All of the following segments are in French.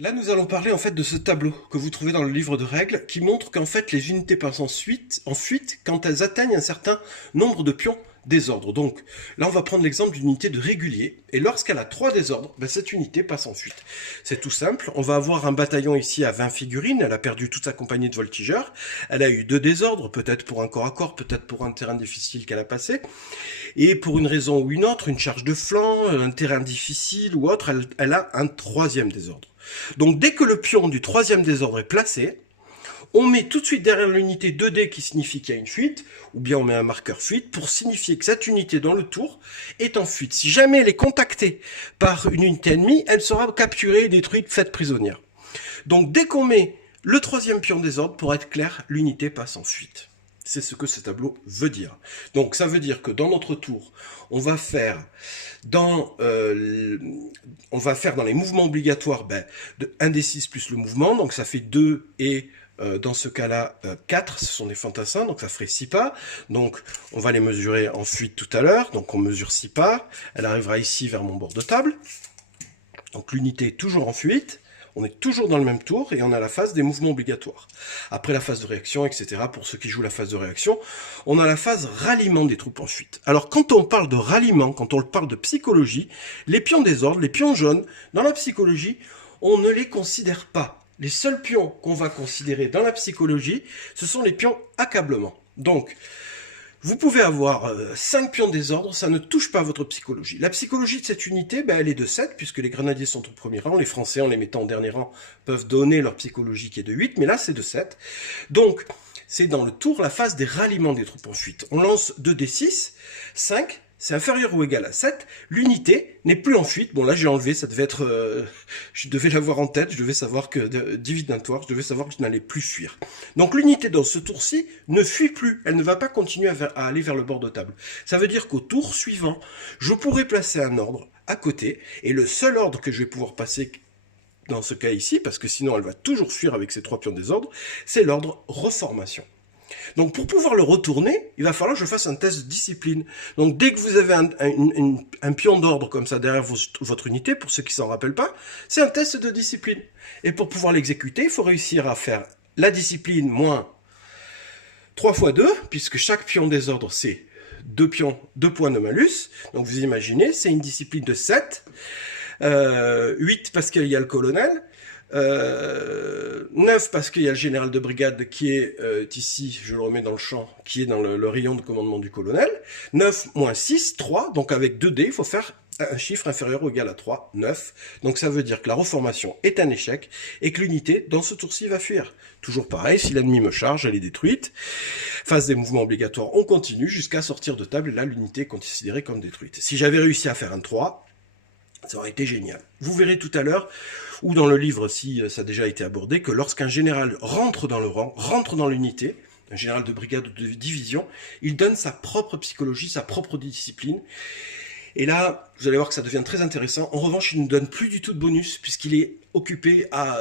Là, nous allons parler en fait de ce tableau que vous trouvez dans le livre de règles qui montre qu'en fait les unités passent en fuite quand elles atteignent un certain nombre de pions désordres. Donc là, on va prendre l'exemple d'une unité de régulier et lorsqu'elle a 3 désordres, ben, cette unité passe en fuite. C'est tout simple. On va avoir un bataillon ici à 20 figurines. Elle a perdu toute sa compagnie de voltigeurs. Elle a eu 2 désordres, peut-être pour un corps à corps, peut-être pour un terrain difficile qu'elle a passé. Et pour une raison ou une autre, une charge de flanc, un terrain difficile ou autre, elle a un 3e désordre. Donc dès que le pion du 3e désordre est placé, on met tout de suite derrière l'unité 2D qui signifie qu'il y a une fuite, ou bien on met un marqueur fuite pour signifier que cette unité dans le tour est en fuite. Si jamais elle est contactée par une unité ennemie, elle sera capturée, détruite, faite prisonnière. Donc dès qu'on met le 3e pion désordre, pour être clair, l'unité passe en fuite. C'est ce que ce tableau veut dire. Donc ça veut dire que dans notre tour, on va faire dans, les mouvements obligatoires 1 des 6 plus le mouvement, donc ça fait 2 et dans ce cas-là 4, ce sont des fantassins, donc ça ferait 6 pas. Donc on va les mesurer en fuite tout à l'heure, donc on mesure 6 pas, elle arrivera ici vers mon bord de table. Donc l'unité est toujours en fuite. On est toujours dans le même tour et on a la phase des mouvements obligatoires. Après la phase de réaction, etc., pour ceux qui jouent la phase de réaction, on a la phase ralliement des troupes en fuite. Alors quand on parle de ralliement, quand on parle de psychologie, les pions désordres, les pions jaunes, dans la psychologie, on ne les considère pas. Les seuls pions qu'on va considérer dans la psychologie, ce sont les pions accablement. Donc, vous pouvez avoir 5 pions de désordre, ça ne touche pas à votre psychologie. La psychologie de cette unité, elle est de 7, puisque les grenadiers sont au premier rang, les Français, en les mettant au dernier rang, peuvent donner leur psychologie qui est de 8, mais là c'est de 7. Donc, c'est dans le tour la phase des ralliements des troupes en fuite. On lance 2d6, 5, c'est inférieur ou égal à 7, l'unité n'est plus en fuite. Bon là j'ai enlevé, ça devait être... je devais l'avoir en tête, je devais savoir que divinatoire, je devais savoir que je n'allais plus fuir. Donc l'unité dans ce tour-ci ne fuit plus, elle ne va pas continuer à aller vers le bord de table. Ça veut dire qu'au tour suivant, je pourrai placer un ordre à côté, et le seul ordre que je vais pouvoir passer dans ce cas ici, parce que sinon elle va toujours fuir avec ses 3 pions de désordre, c'est l'ordre reformation. Donc pour pouvoir le retourner, il va falloir que je fasse un test de discipline. Donc dès que vous avez un pion d'ordre comme ça derrière votre unité, pour ceux qui s'en rappellent pas, c'est un test de discipline. Et pour pouvoir l'exécuter, il faut réussir à faire la discipline moins 3 fois 2, puisque chaque pion désordre c'est 2 pions, 2 points de malus. Donc vous imaginez, c'est une discipline de 7. 8 parce qu'il y a le colonel. 9 parce qu'il y a le général de brigade qui est ici, je le remets dans le champ, qui est dans le rayon de commandement du colonel. 9 moins 6, 3, donc avec 2 dés, il faut faire un chiffre inférieur ou égal à 3, 9. Donc ça veut dire que la reformation est un échec et que l'unité, dans ce tour-ci, va fuir. Toujours pareil, si l'ennemi me charge, elle est détruite. Phase des mouvements obligatoires, on continue jusqu'à sortir de table, et là l'unité est considérée comme détruite. Si j'avais réussi à faire un 3, ça aurait été génial. Vous verrez tout à l'heure, ou dans le livre si ça a déjà été abordé, que lorsqu'un général rentre dans le rang, rentre dans l'unité, un général de brigade ou de division, il donne sa propre psychologie, sa propre discipline. Et là, vous allez voir que ça devient très intéressant. En revanche, il ne donne plus du tout de bonus, puisqu'il est occupé à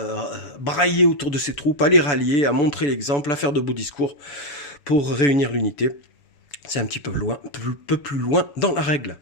brailler autour de ses troupes, à les rallier, à montrer l'exemple, à faire de beaux discours pour réunir l'unité. C'est un petit peu, peu plus loin dans la règle.